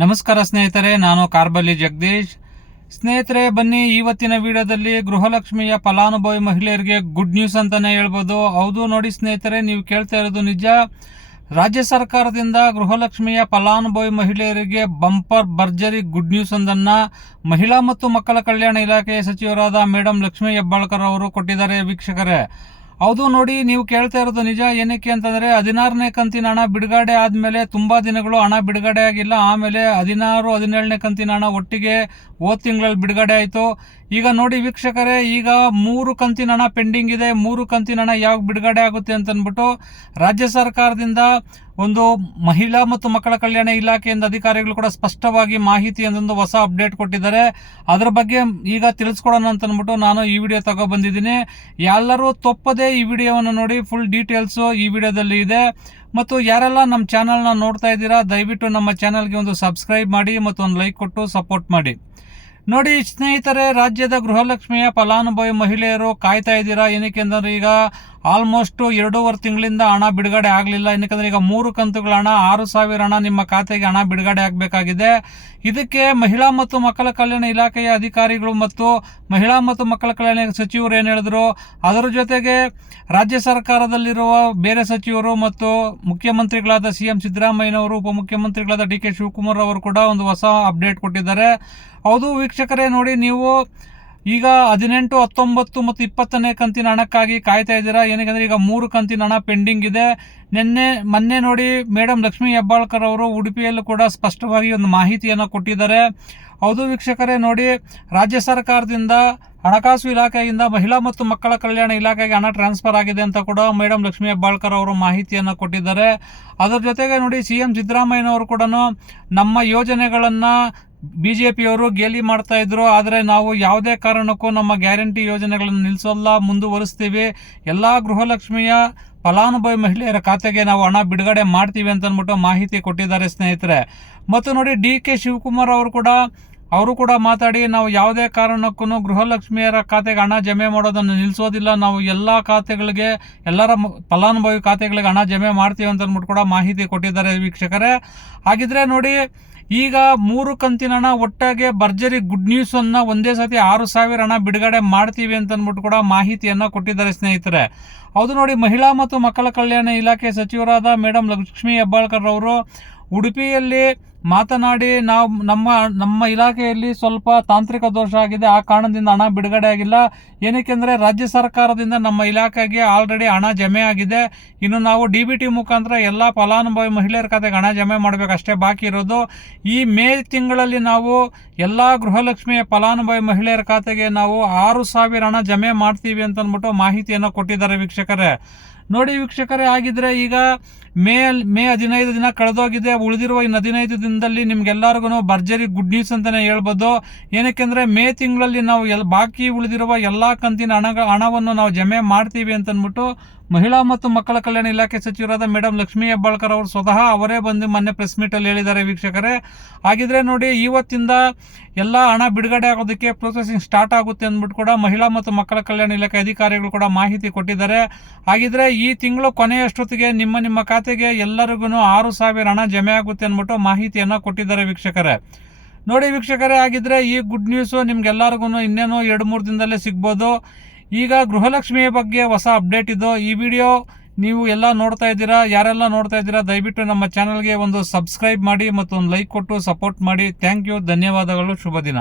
ನಮಸ್ಕಾರ ಸ್ನೇಹಿತರೆ, ನಾನು ಕಾರ್ಬಲ್ಲಿ ಜಗದೀಶ್. ಸ್ನೇಹಿತರೆ, ಬನ್ನಿ ಇವತ್ತಿನ ವಿಡಿಯೋದಲ್ಲಿ ಗೃಹಲಕ್ಷ್ಮಿಯ ಫಲಾನುಭವಿ ಮಹಿಳೆಯರಿಗೆ ಗುಡ್ ನ್ಯೂಸ್ ಅಂತಾನೆ ಹೇಳ್ಬೋದು. ಹೌದು, ನೋಡಿ ಸ್ನೇಹಿತರೆ, ನೀವು ಕೇಳ್ತಾ ಇರೋದು ನಿಜ. ರಾಜ್ಯ ಸರ್ಕಾರದಿಂದ ಗೃಹಲಕ್ಷ್ಮಿಯ ಫಲಾನುಭವಿ ಮಹಿಳೆಯರಿಗೆ ಬಂಪರ್ ಭರ್ಜರಿ ಗುಡ್ ನ್ಯೂಸ್ ಒಂದನ್ನು ಮಹಿಳಾ ಮತ್ತು ಮಕ್ಕಳ ಕಲ್ಯಾಣ ಇಲಾಖೆಯ ಸಚಿವರಾದ ಮೇಡಮ್ ಲಕ್ಷ್ಮೀ ಹೆಬ್ಬಾಳ್ಕರ್ ಅವರು ಕೊಟ್ಟಿದ್ದಾರೆ. ವೀಕ್ಷಕರೇ ಹೌದು ನೋಡಿ, ನೀವು ಕೇಳ್ತಾ ಇರೋದು ನಿಜ. ಏನಕ್ಕೆ ಅಂತಂದ್ರೆ, ಹದಿನಾರನೇ ಕಂತಿನ ಹಣ ಬಿಡುಗಡೆ ಆದ್ಮೇಲೆ ತುಂಬಾ ದಿನಗಳು ಹಣ ಬಿಡುಗಡೆ ಆಗಿಲ್ಲ. ಆಮೇಲೆ ಹದಿನಾರು, ಹದಿನೇಳನೇ ಕಂತಿನ ಹಣ ಒಟ್ಟಿಗೆ ಹೋದ ತಿಂಗಳಲ್ಲಿ ಬಿಡುಗಡೆ ಆಯಿತು. ಈಗ ನೋಡಿ ವೀಕ್ಷಕರೇ, ಈಗ ಮೂರು ಕಂತಿನ ಹಣ ಪೆಂಡಿಂಗ್ ಇದೆ, ಮೂರು ಕಂತಿನ ಹಣ ಯಾವಾಗ ಬಿಡುಗಡೆ ಆಗುತ್ತೆ ಅಂತ ಅಂದ್ಬಿಟ್ಟು ರಾಜ್ಯ ಸರ್ಕಾರದಿಂದ ಒಂದು ಮಹಿಳಾ ಮತ್ತು ಮಕ್ಕಳ ಕಲ್ಯಾಣ ಇಲಾಖೆಯಿಂದ ಅಧಿಕಾರಿಗಳು ಕೂಡ ಸ್ಪಷ್ಟವಾಗಿ ಮಾಹಿತಿ ಒಂದೊಂದು ಹೊಸ ಅಪ್ಡೇಟ್ ಕೊಟ್ಟಿದ್ದಾರೆ. ಅದರ ಬಗ್ಗೆ ಈಗ ತಿಳಿಸ್ಕೊಡೋಣ ಅಂತ ಅಂದ್ಬಿಟ್ಟು ನಾನು ಈ ವಿಡಿಯೋ ತಗೊಬಂದಿದ್ದೀನಿ. ಎಲ್ಲರೂ ತಪ್ಪದೇ ಈ ವಿಡಿಯೋವನ್ನು ನೋಡಿ ಫುಲ್ ಡೀಟೇಲ್ಸು ಈ ವಿಡಿಯೋದಲ್ಲಿ ಇದೆ. ಮತ್ತು ಯಾರೆಲ್ಲ ನಮ್ಮ ಚಾನಲ್ನ ನೋಡ್ತಾ ಇದ್ದೀರಾ, ದಯವಿಟ್ಟು ನಮ್ಮ ಚಾನಲ್ಗೆ ಒಂದು ಸಬ್ಸ್ಕ್ರೈಬ್ ಮಾಡಿ ಮತ್ತು ಒಂದು ಲೈಕ್ ಕೊಟ್ಟು ಸಪೋರ್ಟ್ ಮಾಡಿ. ನೋಡಿ ಸ್ನೇಹಿತರೆ, ರಾಜ್ಯದ ಗೃಹಲಕ್ಷ್ಮಿಯ ಫಲಾನುಭವಿ ಮಹಿಳೆಯರು ಕಾಯ್ತಾ ಇದ್ದೀರಾ? ಏನಕ್ಕೆ ಅಂದರೆ ಈಗ ಆಲ್ಮೋಸ್ಟ್ ಎರಡೂವರೆ ತಿಂಗಳಿಂದ ಹಣ ಬಿಡುಗಡೆ ಆಗಲಿಲ್ಲ. ಏನಕ್ಕಂದ್ರೆ ಈಗ ಮೂರು ಕಂತುಗಳ ಹಣ, ಆರು ಸಾವಿರ ಹಣ ನಿಮ್ಮ ಖಾತೆಗೆ ಹಣ ಬಿಡುಗಡೆ ಆಗಬೇಕಾಗಿದೆ. ಇದಕ್ಕೆ ಮಹಿಳಾ ಮತ್ತು ಮಕ್ಕಳ ಕಲ್ಯಾಣ ಇಲಾಖೆಯ ಅಧಿಕಾರಿಗಳು ಮತ್ತು ಮಹಿಳಾ ಮತ್ತು ಮಕ್ಕಳ ಕಲ್ಯಾಣ ಸಚಿವರು ಏನು ಹೇಳಿದ್ರು? ಅದರ ಜೊತೆಗೆ ರಾಜ್ಯ ಸರ್ಕಾರದಲ್ಲಿರುವ ಬೇರೆ ಸಚಿವರು ಮತ್ತು ಮುಖ್ಯಮಂತ್ರಿಗಳಾದ ಸಿ ಎಂ ಸಿದ್ದರಾಮಯ್ಯನವರು, ಉಪಮುಖ್ಯಮಂತ್ರಿಗಳಾದ ಡಿ ಕೆ ಶಿವಕುಮಾರ್ ಅವರು ಕೂಡ ಒಂದು ಹೊಸ ಅಪ್ಡೇಟ್ ಕೊಟ್ಟಿದ್ದಾರೆ. ಹೌದು ವೀಕ್ಷಕರೇ, ನೋಡಿ ನೀವು ಈಗ ಹದಿನೆಂಟು, ಹತ್ತೊಂಬತ್ತು ಮತ್ತು ಇಪ್ಪತ್ತನೇ ಕಂತಿನ ಹಣಕ್ಕಾಗಿ ಕಾಯ್ತಾ ಇದ್ದೀರಾ? ಏನಕ್ಕೆ ಈಗ ಮೂರು ಕಂತಿನ ಹಣ ಪೆಂಡಿಂಗ್ ಇದೆ. ನಿನ್ನೆ, ಮೊನ್ನೆ ನೋಡಿ ಮೇಡಮ್ ಲಕ್ಷ್ಮೀ ಹೆಬ್ಬಾಳ್ಕರ್ ಅವರು ಉಡುಪಿಯಲ್ಲೂ ಕೂಡ ಸ್ಪಷ್ಟವಾಗಿ ಒಂದು ಮಾಹಿತಿಯನ್ನು ಕೊಟ್ಟಿದ್ದಾರೆ. ಹೌದು ವೀಕ್ಷಕರೇ, ನೋಡಿ ರಾಜ್ಯ ಸರ್ಕಾರದಿಂದ ಹಣಕಾಸು ಇಲಾಖೆಯಿಂದ ಮಹಿಳಾ ಮತ್ತು ಮಕ್ಕಳ ಕಲ್ಯಾಣ ಇಲಾಖೆಗೆ ಹಣ ಟ್ರಾನ್ಸ್ಫರ್ ಆಗಿದೆ ಅಂತ ಕೂಡ ಮೇಡಮ್ ಲಕ್ಷ್ಮೀ ಹೆಬ್ಬಾಳ್ಕರ್ ಅವರು ಮಾಹಿತಿಯನ್ನು ಕೊಟ್ಟಿದ್ದಾರೆ. ಅದರ ಜೊತೆಗೆ ನೋಡಿ ಸಿ ಎಂ ಸಿದ್ದರಾಮಯ್ಯನವರು ಕೂಡ ನಮ್ಮ ಯೋಜನೆಗಳನ್ನು ಬಿ ಜೆ ಪಿಯವರು ಗೇಲಿ ಮಾಡ್ತಾ ಇದ್ರು, ಆದರೆ ನಾವು ಯಾವುದೇ ಕಾರಣಕ್ಕೂ ನಮ್ಮ ಗ್ಯಾರಂಟಿ ಯೋಜನೆಗಳನ್ನು ನಿಲ್ಲಿಸೋಲ್ಲ ಮುಂದುವರಿಸ್ತೀವಿ. ಎಲ್ಲ ಗೃಹಲಕ್ಷ್ಮಿಯ ಫಲಾನುಭವಿ ಮಹಿಳೆಯರ ಖಾತೆಗೆ ನಾವು ಹಣ ಬಿಡುಗಡೆ ಮಾಡ್ತೀವಿ ಅಂತ ಅಂದ್ಬಿಟ್ಟು ಮಾಹಿತಿ ಕೊಟ್ಟಿದ್ದಾರೆ ಸ್ನೇಹಿತರೆ. ಮತ್ತು ನೋಡಿ, ಡಿ ಕೆ ಶಿವಕುಮಾರ್ ಅವರು ಕೂಡ ಅವರು ಕೂಡ ಮಾತಾಡಿ, ನಾವು ಯಾವುದೇ ಕಾರಣಕ್ಕೂ ಗೃಹಲಕ್ಷ್ಮಿಯರ ಖಾತೆಗೆ ಹಣ ಜಮೆ ಮಾಡೋದನ್ನು ನಿಲ್ಲಿಸೋದಿಲ್ಲ ನಾವು ಎಲ್ಲ ಖಾತೆಗಳಿಗೆ, ಎಲ್ಲರ ಫಲಾನುಭವಿ ಖಾತೆಗಳಿಗೆ ಹಣ ಜಮೆ ಮಾಡ್ತೀವಿ ಅಂತ ಅಂದ್ಬಿಟ್ಟು ಕೂಡ ಮಾಹಿತಿ ಕೊಟ್ಟಿದ್ದಾರೆ ವೀಕ್ಷಕರೇ. ಹಾಗಿದ್ರೆ ನೋಡಿ ಈಗ ಮೂರು ಕಂತಿನ ಹಣ ಒಟ್ಟಾಗೆ ಭರ್ಜರಿ ಗುಡ್ ನ್ಯೂಸ್ ಅನ್ನ ಒಂದೇ ಸತಿ ಆರು ಸಾವಿರ ಹಣ ಬಿಡುಗಡೆ ಮಾಡ್ತೀವಿ ಅಂತ ಅಂದ್ಬಿಟ್ಟು ಕೂಡ ಮಾಹಿತಿಯನ್ನ ಕೊಟ್ಟಿದ್ದಾರೆ ಸ್ನೇಹಿತರೆ. ಹೌದು ನೋಡಿ ಮಹಿಳಾ ಮತ್ತು ಮಕ್ಕಳ ಕಲ್ಯಾಣ ಇಲಾಖೆ ಸಚಿವರಾದ ಮೇಡಮ್ ಲಕ್ಷ್ಮೀ ಹೆಬ್ಬಾಳ್ಕರ್ ಅವರು ಉಡುಪಿಯಲ್ಲಿ ಮಾತನಾಡಿ ನಾವು ನಮ್ಮ ನಮ್ಮ ಇಲಾಖೆಯಲ್ಲಿ ಸ್ವಲ್ಪ ತಾಂತ್ರಿಕ ದೋಷ ಆಗಿದೆ. ಆ ಕಾರಣದಿಂದ ಹಣ ಬಿಡುಗಡೆ ಆಗಿಲ್ಲ. ಏನಕ್ಕೆಂದರೆ ರಾಜ್ಯ ಸರ್ಕಾರದಿಂದ ನಮ್ಮ ಇಲಾಖೆಗೆ ಆಲ್ರೆಡಿ ಹಣ ಜಮೆ ಆಗಿದೆ. ಇನ್ನು ನಾವು ಡಿ ಬಿ ಟಿ ಮುಖಾಂತರ ಎಲ್ಲ ಫಲಾನುಭವಿ ಮಹಿಳೆಯರ ಖಾತೆಗೆ ಹಣ ಜಮೆ ಮಾಡಬೇಕಷ್ಟೇ ಬಾಕಿ ಇರೋದು. ಈ ಮೇ ತಿಂಗಳಲ್ಲಿ ನಾವು ಎಲ್ಲ ಗೃಹಲಕ್ಷ್ಮಿಯ ಫಲಾನುಭವಿ ಮಹಿಳೆಯರ ಖಾತೆಗೆ ನಾವು ಆರು ಸಾವಿರ ಹಣ ಜಮೆ ಮಾಡ್ತೀವಿ ಅಂತ ಅಂದ್ಬಿಟ್ಟು ಮಾಹಿತಿಯನ್ನು ಕೊಟ್ಟಿದ್ದಾರೆ ವೀಕ್ಷಕರೇ. ನೋಡಿ ವೀಕ್ಷಕರೇ ಆಗಿದ್ರೆ ಈಗ ಮೇ ಮೇ ಹದಿನೈದು ದಿನ ಕಳೆದೋಗಿದೆ. ಉಳಿದಿರುವ ಇನ್ನು ಹದಿನೈದು ದಿನದಲ್ಲಿ ನಿಮ್ಗೆಲ್ಲರಿಗೂ ಭರ್ಜರಿ ಗುಡ್ ನ್ಯೂಸ್ ಅಂತಲೇ ಹೇಳ್ಬೋದು. ಏನಕ್ಕೆಂದರೆ ಮೇ ತಿಂಗಳಲ್ಲಿ ನಾವು ಎಲ್, ಬಾಕಿ ಉಳಿದಿರುವ ಎಲ್ಲ ಕಂತಿನ ಹಣ ಹಣವನ್ನು ನಾವು ಜಮೆ ಮಾಡ್ತೀವಿ ಅಂತ ಅಂದ್ಬಿಟ್ಟು ಮಹಿಳಾ ಮತ್ತು ಮಕ್ಕಳ ಕಲ್ಯಾಣ ಇಲಾಖೆ ಸಚಿವರಾದ ಮೇಡಮ್ ಲಕ್ಷ್ಮೀ ಹೆಬ್ಬಾಳ್ಕರ್ ಅವರು ಸ್ವತಃ ಅವರೇ ಬಂದು ಮೊನ್ನೆ ಪ್ರೆಸ್ ಮೀಟಲ್ಲಿ ಹೇಳಿದ್ದಾರೆ ವೀಕ್ಷಕರೇ. ಹಾಗಿದ್ರೆ ನೋಡಿ, ಇವತ್ತಿಂದ ಎಲ್ಲ ಹಣ ಬಿಡುಗಡೆ ಆಗೋದಕ್ಕೆ ಪ್ರೊಸೆಸಿಂಗ್ ಸ್ಟಾರ್ಟ್ ಆಗುತ್ತೆ ಅಂದ್ಬಿಟ್ಟು ಕೂಡ ಮಹಿಳಾ ಮತ್ತು ಮಕ್ಕಳ ಕಲ್ಯಾಣ ಇಲಾಖೆ ಅಧಿಕಾರಿಗಳು ಕೂಡ ಮಾಹಿತಿ ಕೊಟ್ಟಿದ್ದಾರೆ. ಹಾಗಿದ್ರೆ ಈ ತಿಂಗಳು ಕೊನೆಯಷ್ಟೊತ್ತಿಗೆ ನಿಮ್ಮ ನಿಮ್ಮ ಖಾತೆಗೆ ಎಲ್ಲರಿಗೂ ಆರು ಸಾವಿರ ಹಣ ಜಮೆ ಆಗುತ್ತೆ ಅಂದ್ಬಿಟ್ಟು ಮಾಹಿತಿಯನ್ನು ಕೊಟ್ಟಿದ್ದಾರೆ ವೀಕ್ಷಕರೇ. ನೋಡಿ ವೀಕ್ಷಕರೇ ಆಗಿದ್ರೆ ಈ ಗುಡ್ ನ್ಯೂಸು ನಿಮ್ಗೆಲ್ಲರಿಗೂ ಇನ್ನೇನು ಎರಡು ಮೂರು ದಿನದಲ್ಲೇ ಸಿಗ್ಬೋದು. ಈಗ ಗೃಹಲಕ್ಷ್ಮಿಯ ಬಗ್ಗೆ ಹೊಸ ಅಪ್ಡೇಟ್ ಇದು. ಈ ವಿಡಿಯೋ ನೀವು ಎಲ್ಲ ನೋಡ್ತಾ ಇದ್ದೀರಾ, ಯಾರೆಲ್ಲ ನೋಡ್ತಾ ಇದ್ದೀರಾ, ದಯವಿಟ್ಟು ನಮ್ಮ ಚಾನಲ್ಗೆ ಒಂದು ಸಬ್ಸ್ಕ್ರೈಬ್ ಮಾಡಿ ಮತ್ತು ಒಂದು ಲೈಕ್ ಕೊಟ್ಟು ಸಪೋರ್ಟ್ ಮಾಡಿ. ಥ್ಯಾಂಕ್ ಯು ಧನ್ಯವಾದಗಳು ಶುಭ ದಿನ